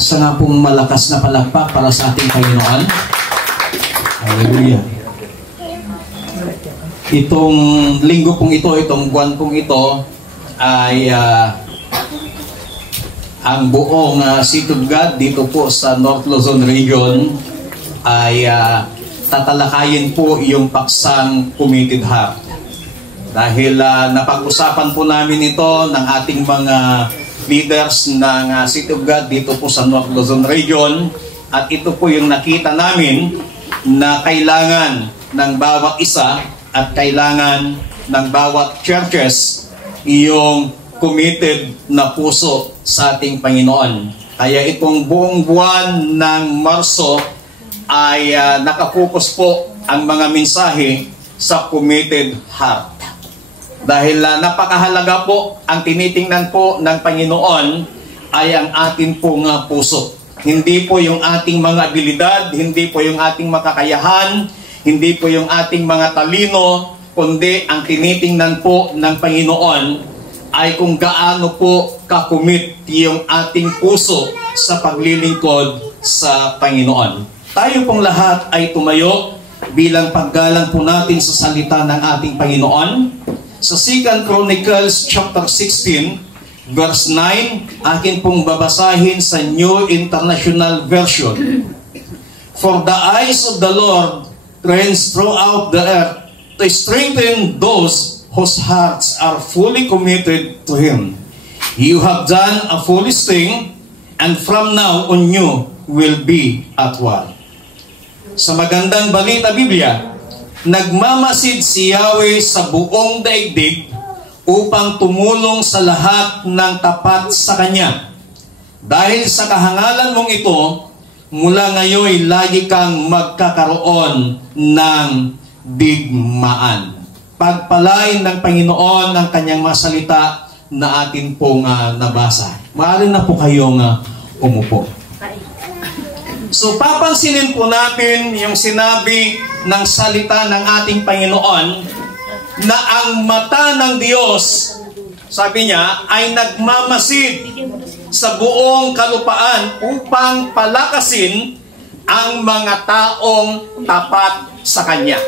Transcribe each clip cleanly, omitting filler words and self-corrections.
Sa nga pong malakas na palakpak para sa ating Panginoon. Hallelujah. Itong linggo pong ito, itong buwan pong ito, ay ang buong City of God dito po sa North Luzon Region ay tatalakayin po yung paksang Committed Heart. Dahil napag-usapan po namin ito ng ating mga leaders ng City of God dito po sa North Luzon Region, at ito po yung nakita namin na kailangan ng bawat isa at kailangan ng bawat churches yung committed na puso sa ating Panginoon. Kaya itong buong buwan ng Marso ay nakapokus po ang mga mensahe sa Committed Heart. Dahil napakahalaga po, ang tinitingnan po ng Panginoon ay ang ating pong puso. Hindi po yung ating mga abilidad, hindi po yung ating makakayahan, hindi po yung ating mga talino, kundi ang tinitingnan po ng Panginoon ay kung gaano po kakumit yung ating puso sa paglilingkod sa Panginoon. Tayo pong lahat ay tumayo bilang paggalang po natin sa salita ng ating Panginoon. Sa 2 Chronicles chapter 16, verse 9, akin pong babasahin sa New International Version. For the eyes of the Lord reigns throughout the earth to strengthen those whose hearts are fully committed to Him. You have done a foolish thing, and from now on you will be at war. Sa magandang balita Biblia, nagmamasid si Yahweh sa buong daigdig upang tumulong sa lahat ng tapat sa Kanya. Dahil sa kahangalan mong ito, mula ngayon lagi kang magkakaroon ng digmaan. Pagpalain ng Panginoon ang Kanyang mga salita na atin pong nabasa. Maaari na po kayong umupo. So papansinin po natin yung sinabi ng salita ng ating Panginoon na ang mata ng Diyos, sabi niya, ay nagmamasid sa buong kalupaan upang palakasin ang mga taong tapat sa Kanya.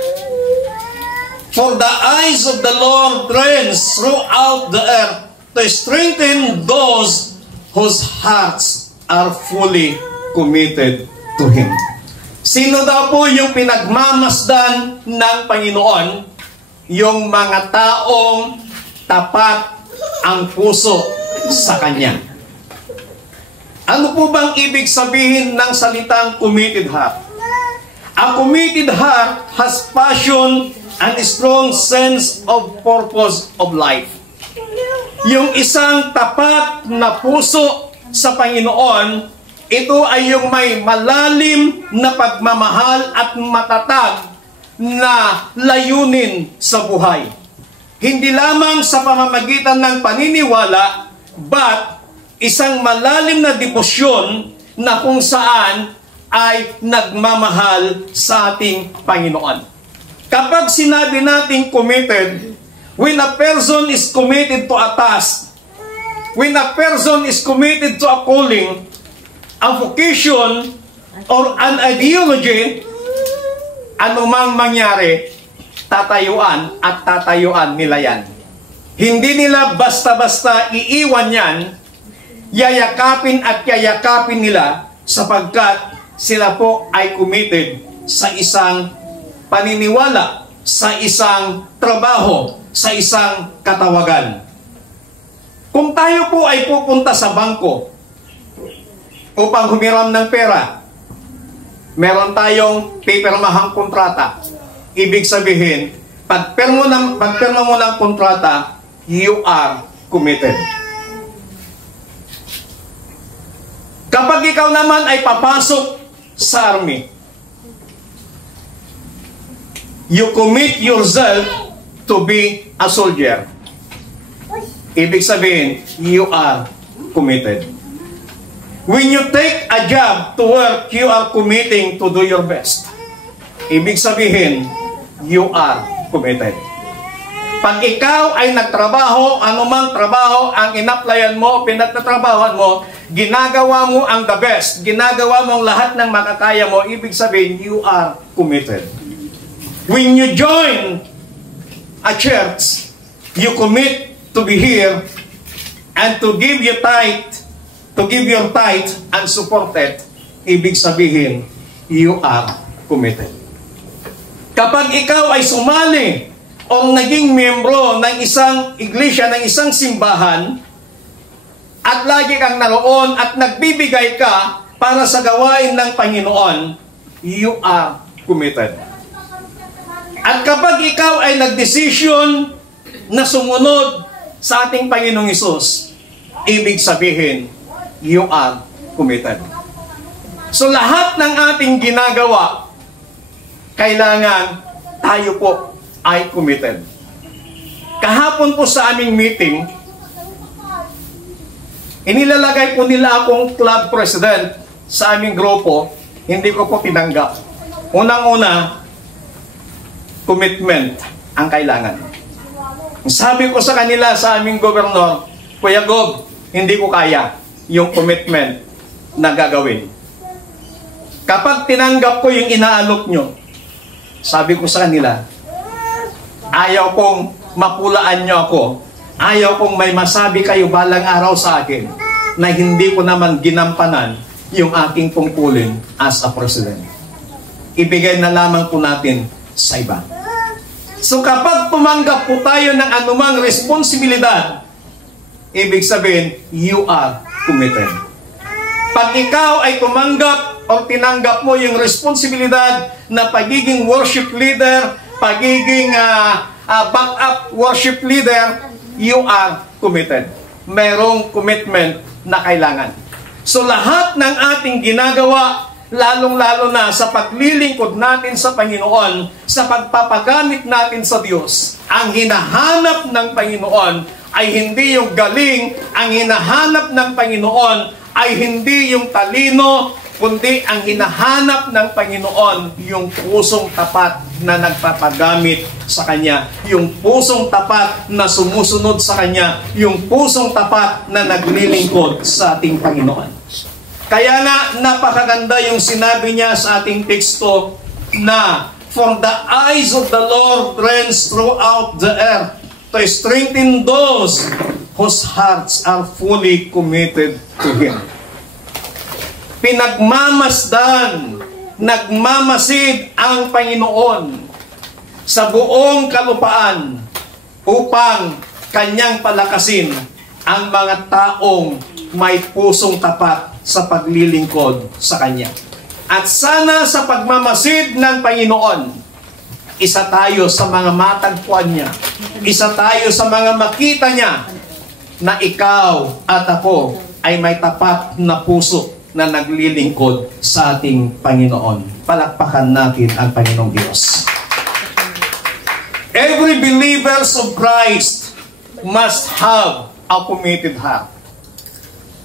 For the eyes of the Lord reigns throughout the earth to strengthen those whose hearts are fully committed to Him. Sino daw po yung pinagmamasdan ng Panginoon? Yung mga taong tapat ang puso sa Kanya. Ano po bang ibig sabihin ng salitang committed heart? A committed heart has passion and a strong sense of purpose of life. Yung isang tapat na puso sa Panginoon, ito ay yung may malalim na pagmamahal at matatag na layunin sa buhay. Hindi lamang sa pamamagitan ng paniniwala, but isang malalim na debosyon na kung saan ay nagmamahal sa ating Panginoon. Kapag sinabi nating committed, when a person is committed to a task, when a person is committed to a calling, a vocation, or an ideology, anumang mangyari, tatayuan at tatayuan nila yan. Hindi nila basta-basta iiwan yan, yayakapin at yayakapin nila sapagkat sila po ay committed sa isang paniniwala, sa isang trabaho, sa isang katawagan. Kung tayo po ay pupunta sa bangko upang humiram ng pera, meron tayong pipirmahang kontrata. Ibig sabihin, pagpirma mo ng kontrata, you are committed. Kapag ikaw naman ay papasok sa army, you commit yourself to be a soldier. Ibig sabihin, you are committed. When you take a job to work, you are committing to do your best. Ibig sabihin, you are committed. Pag ikaw ay nagtrabaho, anumang trabaho ang in-applyan mo, pinagtatrabahoan mo, ginagawa mo ang the best, ginagawa mo ang lahat ng makakaya mo, ibig sabihin, you are committed. When you join a church, you commit to be here and to give your tithe, and support it, ibig sabihin, you are committed. Kapag ikaw ay sumali o naging miyembro ng isang iglesia, ng isang simbahan, at lagi kang naroon at nagbibigay ka para sa gawain ng Panginoon, you are committed. At kapag ikaw ay nagdesisyon na sumunod sa ating Panginoong Hesus, ibig sabihin, you are committed. So lahat ng ating ginagawa, kailangan tayo po ay committed. Kahapon po sa aming meeting, inilalagay po nila akong club president sa aming grupo, hindi ko po tinanggap. Unang-una, commitment ang kailangan. Sabi ko sa kanila, sa aming gobernador, Kuya Gob, hindi ko kaya yung commitment na gagawin. Kapag tinanggap ko yung inaalok nyo, sabi ko sa kanila, ayaw kong mapulaan nyo ako. Ayaw kong may masabi kayo balang araw sa akin na hindi ko naman ginampanan yung aking tungkulin as a president. Ibigay na lamang po natin sa iba. So kapag tumanggap po tayo ng anumang responsibilidad, ibig sabihin, you are committed. Pag ikaw ay tumanggap o tinanggap mo yung responsibilidad na pagiging worship leader, pagiging backup worship leader, you are committed. Merong commitment na kailangan. So lahat ng ating ginagawa, lalong-lalo na sa paglilingkod natin sa Panginoon, sa pagpapagamit natin sa Diyos, ang hinahanap ng Panginoon ay hindi yung galing, ang hinahanap ng Panginoon ay hindi yung talino, kundi ang hinahanap ng Panginoon yung pusong tapat na nagpapagamit sa Kanya, yung pusong tapat na sumusunod sa Kanya, yung pusong tapat na naglilingkod sa ating Panginoon. Kaya nga, napakaganda yung sinabi niya sa ating teksto na, for the eyes of the Lord range throughout the earth to strengthen those whose hearts are fully committed to Him. Pinagmamasdan, nagmamasid ang Panginoon sa buong kalupaan upang Kanyang palakasin ang mga taong may pusong tapat sa paglilingkod sa Kanya. At sana sa pagmamasid ng Panginoon, isa tayo sa mga matagpuan niya, isa tayo sa mga makita niya na ikaw at ako ay may tapat na puso na naglilingkod sa ating Panginoon. Palakpakan natin ang Panginoong Diyos. Every believers of Christ must have a committed heart.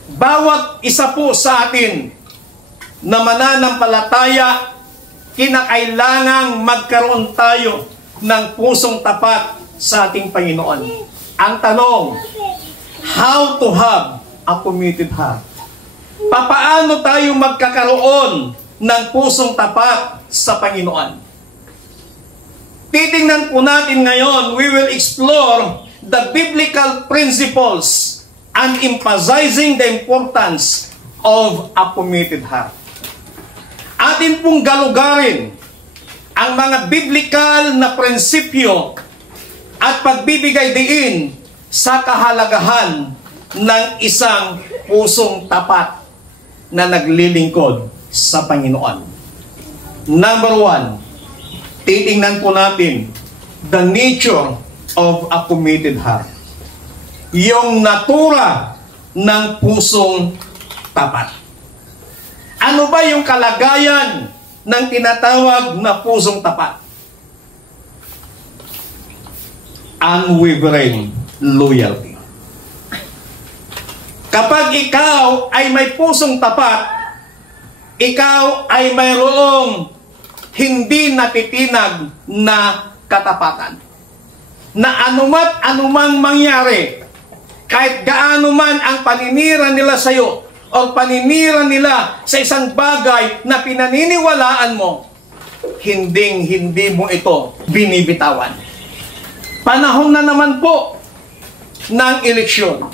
Bawat isa po sa atin na mananampalataya, kinakailangang magkaroon tayo ng pusong tapat sa ating Panginoon. Ang tanong, how to have a committed heart? Papaano tayo magkakaroon ng pusong tapat sa Panginoon? Titingnan po natin ngayon, we will explore the biblical principles and emphasizing the importance of a committed heart. Atin pong galugarin ang mga biblical na prinsipyo at pagbibigay diin sa kahalagahan ng isang pusong tapat na naglilingkod sa Panginoon. Number 1, titingnan po natin the nature of a committed heart. Yung natura ng pusong tapat. Ano ba yung kalagayan ng tinatawag na pusong tapat? Unwavering loyalty. Kapag ikaw ay may pusong tapat, ikaw ay mayroong hindi natitinag na katapatan. na anumang mangyari, kahit gaano man ang paninira nila sa iyo o paninira nila sa isang bagay na pinaniniwalaan mo, hindi mo ito binibitawan. Panahon na naman po ng eleksyon.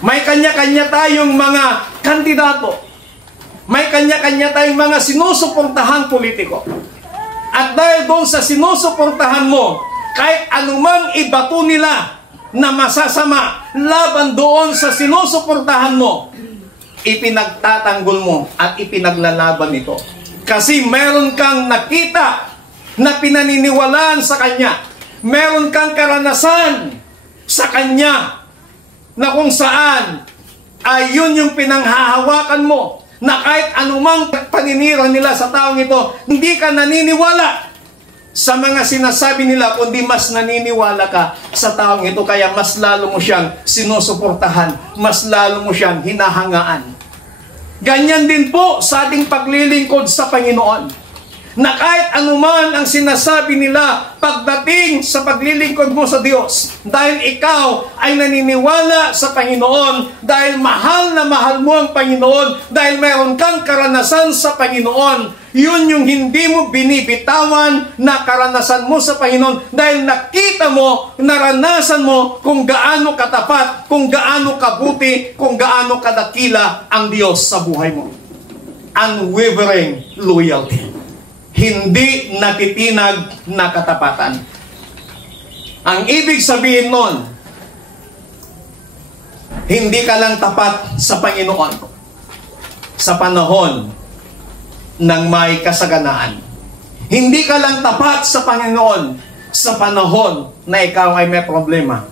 May kanya-kanya tayong mga kandidato. May kanya-kanya tayong mga sinusuportahang politiko. At dahil doon sa sinusuportahan mo, kahit anumang ibato nila na masasama laban doon sa sinusuportahan mo, ipinagtatanggol mo at ipinaglalaban ito. Kasi meron kang nakita na pinaniniwalaan sa Kanya. Meron kang karanasan sa Kanya na kung saan ay yun yung pinanghahawakan mo, na kahit anumang paninira nila sa taong ito, hindi ka naniniwala sa mga sinasabi nila, kundi mas naniniwala ka sa taong ito, kaya mas lalo mo siyang sinusuportahan, mas lalo mo siyang hinahangaan. Ganyan din po sa ating paglilingkod sa Panginoon, na kahit anuman ang sinasabi nila pagdating sa paglilingkod mo sa Diyos, dahil ikaw ay naniniwala sa Panginoon, dahil mahal na mahal mo ang Panginoon, dahil mayroon kang karanasan sa Panginoon, yun yung hindi mo binibitawan na karanasan mo sa Panginoon, dahil nakita mo, naranasan mo kung gaano katapat, kung gaano kabuti, kung gaano kadakila ang Diyos sa buhay mo. Unwavering loyalty. Hindi natitinag na katapatan. Ang ibig sabihin nun, hindi ka lang tapat sa Panginoon sa panahon ng may kasaganaan. Hindi ka lang tapat sa Panginoon sa panahon na ikaw ay may problema.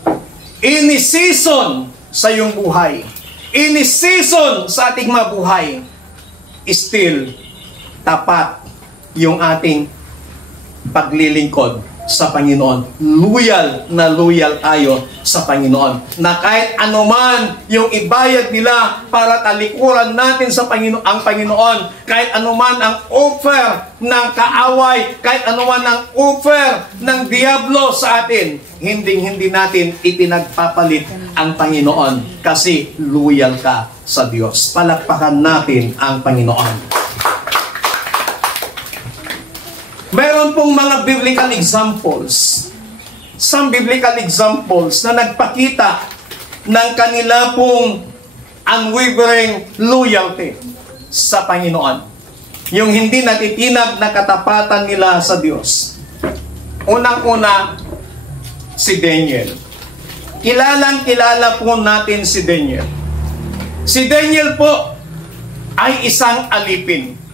Any season sa iyong buhay, any season sa ating mabuhay, still tapat yung ating paglilingkod sa Panginoon. Loyal na loyal tayo sa Panginoon. Na kahit anuman yung ibayad nila para talikuran natin sa Panginoon, ang Panginoon, kahit anuman ang offer ng kaaway, kahit anuman ang offer ng diablo sa atin, hindi natin ipinagpapalit ang Panginoon kasi loyal ka sa Diyos. Palakpakan natin ang Panginoon. Meron pong mga biblical examples, some biblical examples na nagpakita ng kanila pong unwavering loyalty sa Panginoon. Yung hindi natitinag na katapatan nila sa Diyos. Unang-una, si Daniel. Kilala po natin si Daniel. Si Daniel po ay isang alipin.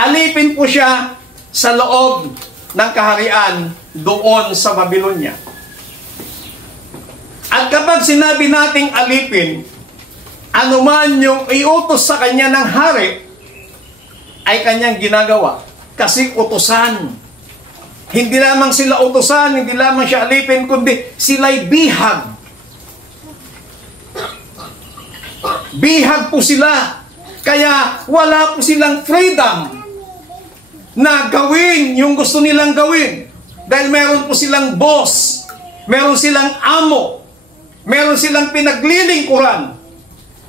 Alipin po siya sa loob ng kaharian doon sa Babylonia. At kapag sinabi nating alipin, anuman yung iutos sa kanya ng hari, ay kanyang ginagawa. Kasi utusan. Hindi lamang sila utusan, hindi lamang siya alipin, kundi sila'y bihag. Bihag po sila. Kaya wala po silang freedom na gawin yung gusto nilang gawin. Dahil meron po silang boss, meron silang amo, meron silang pinaglilingkuran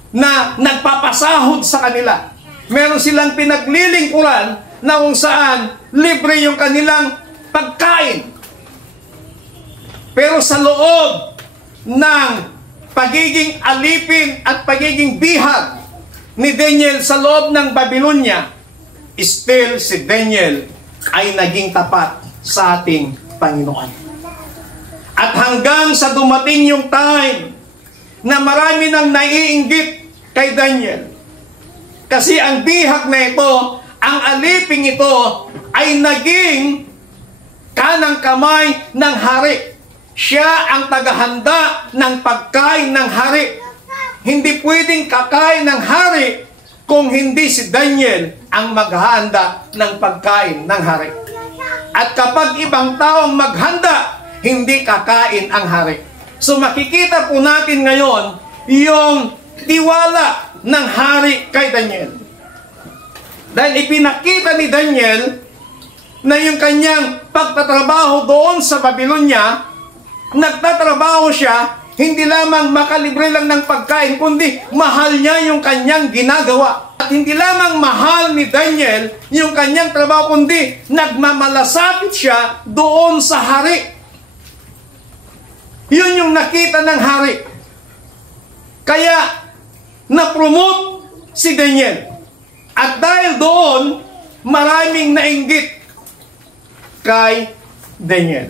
na nagpapasahod sa kanila. Meron silang pinaglilingkuran na kung saan libre yung kanilang pagkain. Pero sa loob ng pagiging alipin at pagiging bihag ni Daniel sa loob ng Babylonia, still si Daniel ay naging tapat sa ating Panginoon. At hanggang sa dumating yung time na marami nang naiinggit kay Daniel. Kasi ang bihag na ito, ang aliping ito, ay naging kanang kamay ng hari. Siya ang tagahanda ng pagkain ng hari. Hindi pwedeng kakain ng hari kung hindi si Daniel ang maghahanda ng pagkain ng hari. At kapag ibang taong maghanda, hindi kakain ang hari. So makikita po natin ngayon yung tiwala ng hari kay Daniel. Dahil ipinakita ni Daniel na yung kanyang pagtatrabaho doon sa Babylonia, nagtatrabaho siya, hindi lamang makalibre lang ng pagkain, kundi mahal niya yung kanyang ginagawa. At hindi lamang mahal ni Daniel yung kanyang trabaho, kundi nagmamalasakit siya doon sa hari. Yun yung nakita ng hari. Kaya, na-promote si Daniel. At dahil doon, maraming nainggit kay Daniel.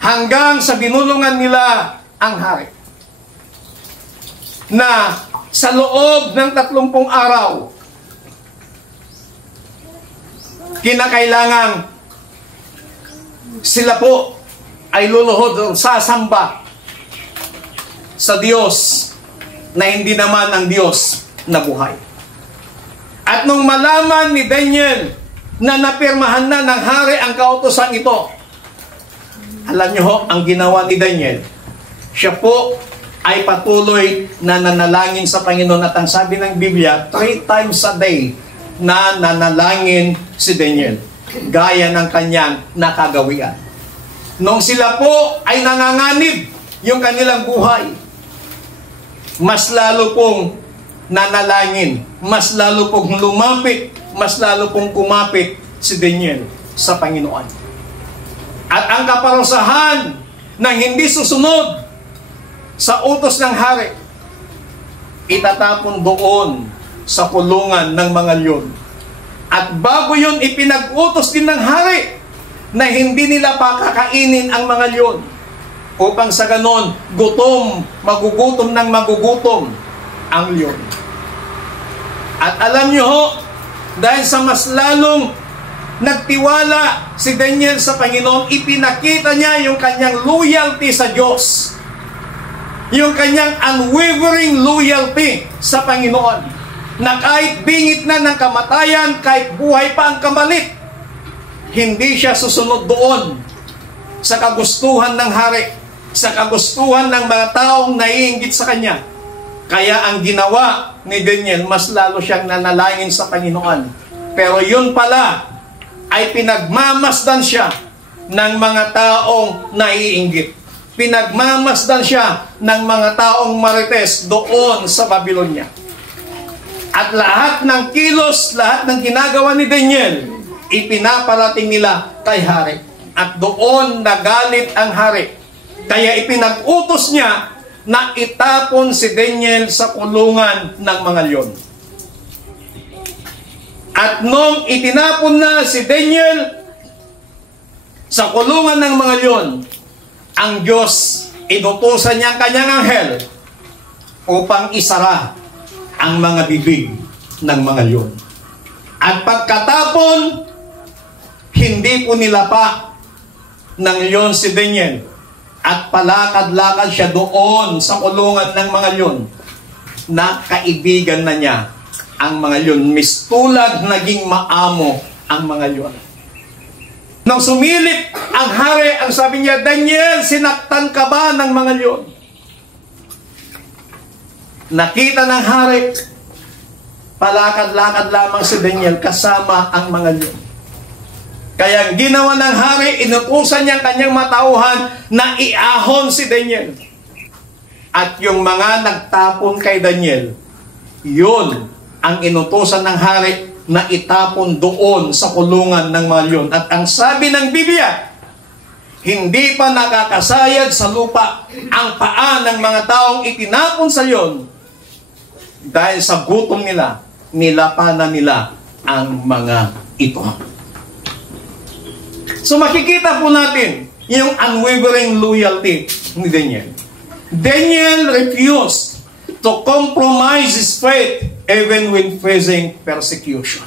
Hanggang sa binulungan nila ang hari. Na sa loob ng 30 araw, kinakailangang sila po ay luluhod o sasamba sa Diyos na hindi naman ang Diyos na buhay. At nung malaman ni Daniel na napirmahan na ng hari ang kautosan ito, alam niyo ho, ang ginawa ni Daniel, siya po ay patuloy na nanalangin sa Panginoon. At ang sabi ng Biblia, 3 times a day na nanalangin si Daniel, gaya ng kanyang nakagawian. Nung sila po ay nanganganib yung kanilang buhay, mas lalo pong nanalangin, mas lalo pong lumapit, mas lalo pong kumapit si Daniel sa Panginoon. At ang kaparusahan ng hindi susunod sa utos ng hari, itatapon doon sa kulungan ng mga leon. At bago yun, ipinag-utos din ng hari na hindi nila pakakainin ang mga leon, upang sa ganon, magugutom ng magugutom ang leon. At alam nyo ho, dahil sa mas lalong nagtiwala si Daniel sa Panginoon, ipinakita niya yung kanyang loyalty sa Diyos. Yung kanyang unwavering loyalty sa Panginoon. Na kahit bingit na ng kamatayan, kahit buhay pa ang kamalit, hindi siya susunod doon sa kagustuhan ng hari, sa kagustuhan ng mga taong naiinggit sa kanya. Kaya ang ginawa ni Daniel, mas lalo siyang nanalangin sa Panginoon. Pero yun pala ay pinagmamasdan siya ng mga taong naiinggit. Pinagmamasdan siya ng mga taong marites doon sa Babylonia. At lahat ng kilos, lahat ng ginagawa ni Daniel, ipinaparating nila kay hari. At doon nagalit ang hari. Kaya ipinag-utos niya na itapon si Daniel sa kulungan ng mga leon. At nung itinapon na si Daniel sa kulungan ng mga leon, ang Diyos inutusan niya ang kanyang anghel upang isara ang mga bibig ng mga leon. At pagkatapon, hindi po nilapa ng leon si Daniel. At palakad-lakad siya doon sa kulungan ng mga leon, na kaibigan na niya ang mga leon. Mistulag naging maamo ang mga leon. Nang sumilip ang hari, ang sabi niya, Daniel, sinaktan ka ba ng mga leon? Nakita ng hari, palakad-lakad lamang si Daniel kasama ang mga leon. Kaya ang ginawa ng hari, inutusan niya ang kanyang matauhan na iahon si Daniel. At yung mga nagtapon kay Daniel, yun ang inutusan ng hari na itapon doon sa kulungan ng mga leon. At ang sabi ng Biblia, hindi pa nakakasayad sa lupa ang paa ng mga taong itinapon sa leon, dahil sa gutom nila, nilapanan nila ang mga ito. So makikita po natin yung unwavering loyalty ni Daniel. Daniel refused to compromise his faith even when facing persecution.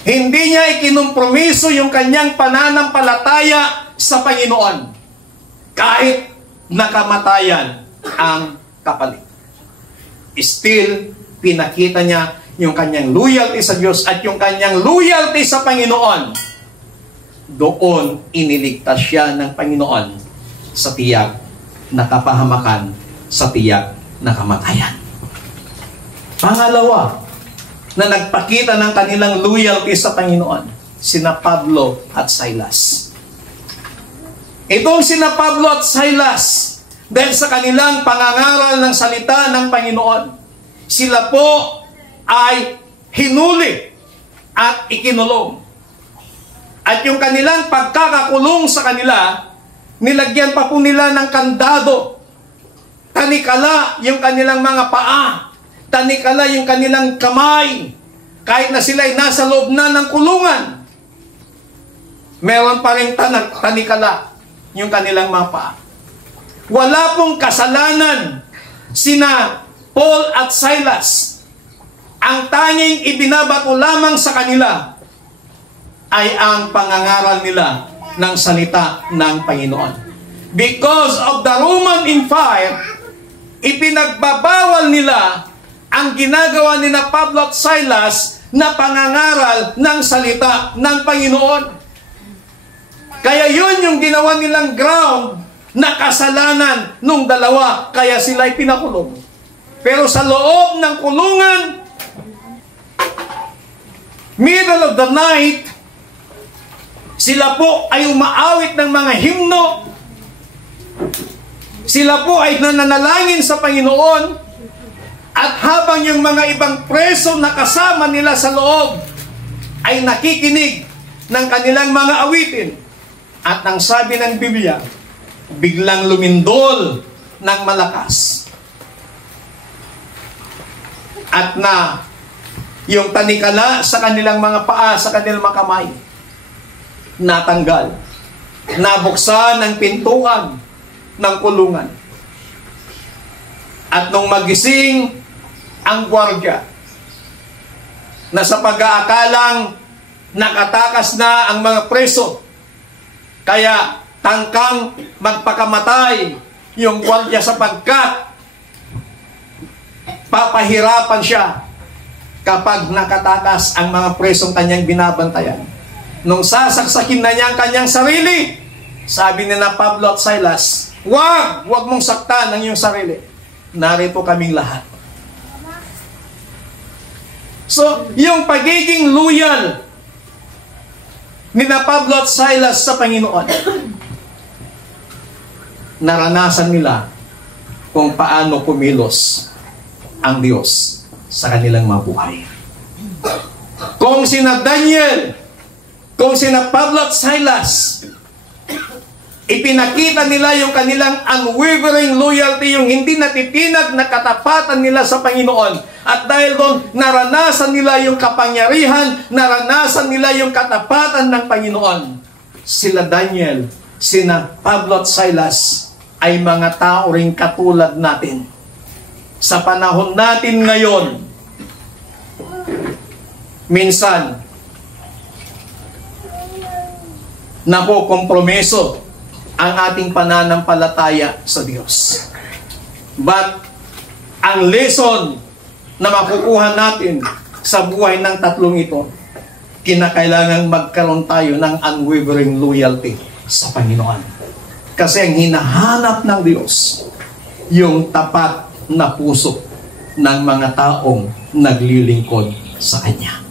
Hindi niya ikinompromiso yung kanyang pananampalataya sa Panginoon kahit nakamatayan ang kapalit. Still, pinakita niya yung kanyang loyalty sa Diyos at yung kanyang loyalty sa Panginoon. Doon iniligtas siya ng Panginoon sa tiyak na kapahamakan, sa tiyak na kamatayan. Pangalawa, na nagpakita ng kanilang loyalty sa Panginoon, sina Pablo at Silas. Itong sina Pablo at Silas, dahil sa kanilang pangangaral ng salita ng Panginoon, sila po ay hinuli at ikinulong. At yung kanilang pagkakakulong sa kanila, nilagyan pa po nila ng kandado. Tanikala yung kanilang mga paa. Tanikala yung kanilang kamay. Kahit na sila ay nasa loob na ng kulungan, meron pa rin tanikala yung kanilang mga paa. Wala pong kasalanan sina Paul at Silas. Ang tanging ibinabato lamang sa kanila ay ang pangangaral nila ng salita ng Panginoon. Because of the Roman Empire, ipinagbabawal nila ang ginagawa ni na Pablo at Silas na pangangaral ng salita ng Panginoon. Kaya yun yung ginawa nilang ground na kasalanan nung dalawa, kaya sila'y pinakulong. Pero sa loob ng kulungan, middle of the night, sila po ay umaawit ng mga himno. Sila po ay nananalangin sa Panginoon. At habang yung mga ibang preso na kasama nila sa loob ay nakikinig ng kanilang mga awitin. At ang sabi ng Biblia, biglang lumindol ng malakas. At na yung tanikala sa kanilang mga paa, sa kanilang mga kamay, natanggal. Nabuksan ang pintuan ng kulungan. At nung magising ang gwardiya, na sa pag-aakalang nakatakas na ang mga preso, kaya tangkang magpakamatay yung gwardiya sapagkat papahirapan siya kapag nakatakas ang mga presong kanyang binabantayan. Nung sasaksakin na niya ang kanyang sarili, sabi nila Pablo at Silas, wag mong saktan ang iyong sarili. Narito kaming lahat. So, yung pagiging loyal ni na Pablo at Silas sa Panginoon, naranasan nila kung paano kumilos ang Diyos sa kanilang mga buhay. Kung sina Daniel, kung sina Pablo at Silas, ipinakita nila yung kanilang unwavering loyalty, yung hindi natitinag na katapatan nila sa Panginoon. At dahil doon, naranasan nila yung kapangyarihan, naranasan nila yung katapatan ng Panginoon. Sila Daniel, sina Pablo at Silas ay mga tao ring katulad natin. Sa panahon natin ngayon, minsan, nakukompromiso ang ating pananampalataya sa Diyos. But, ang lesson na makukuha natin sa buhay ng tatlong ito, kinakailangan magkaroon tayo ng unwavering loyalty sa Panginoon. Kasi ang hinahanap ng Diyos, yung tapat na puso ng mga taong naglilingkod sa Kanya.